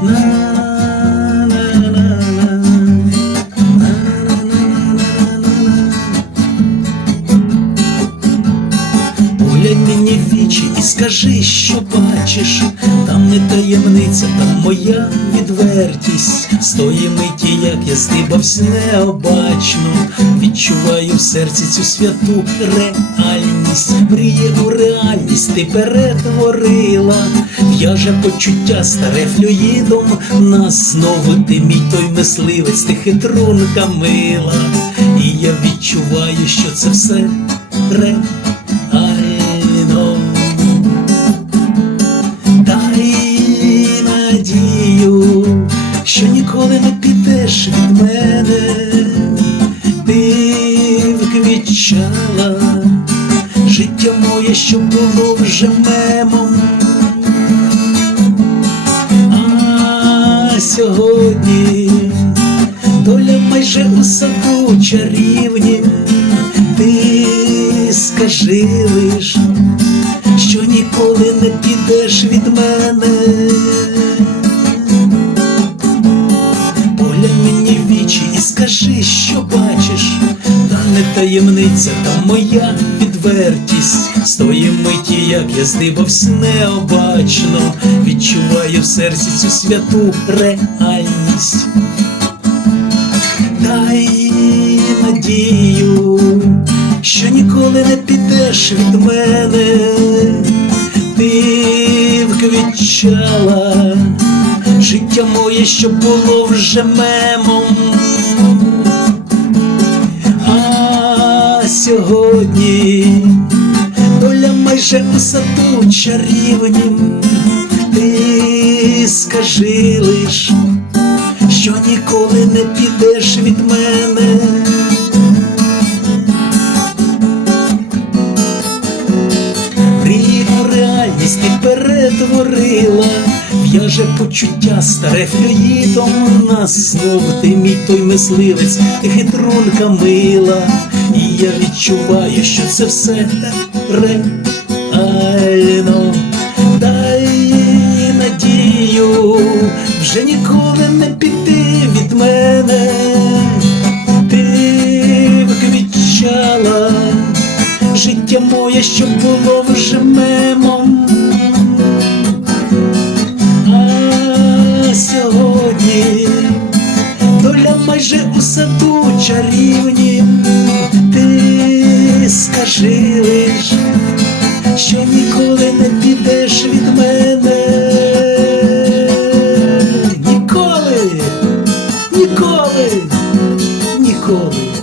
Поля мені вічі і скажи, що бачиш. Моя відвертість. З тої миті, як я здибався необачно, відчуваю в серці цю святу реальність, мріє у реальність ти перетворила, в'яже почуття старе флюїдом, нас знову ти мій той мисливець, ти хитрунка мила, і я відчуваю, що це все реально. Не від мене, ти вквічала життя моє, що було вже мемом. А сьогодні доля майже у саду чарівнім, ти скажи лиш що ніколи не підеш від мене. Мені вічі і скажи, що бачиш, та не таємниця, та моя відвертість. З тої миті, як я здибався необачно, відчуваю в серці цю святу реальність. Дай надію, що ніколи не підеш від мене, ти вквічала життя моє, що було вже мемом. А сьогодні доля майже у саду чарівнім, ти скажи лиш що ніколи не підеш від мене. Мрійну реальність ти перетворила, в'яже почуття старе флюїдом нас знову ти мій той мисливець, ти хитрунка мила, і я відчуваю, що це все реально. Дай надію, вже ніколи не піти від мене, ти вквічала життя моє, що було вже мемом. Майже у саду чарівні, ти скажи лиш що ніколи не підеш від мене. Ніколи, ніколи, ніколи.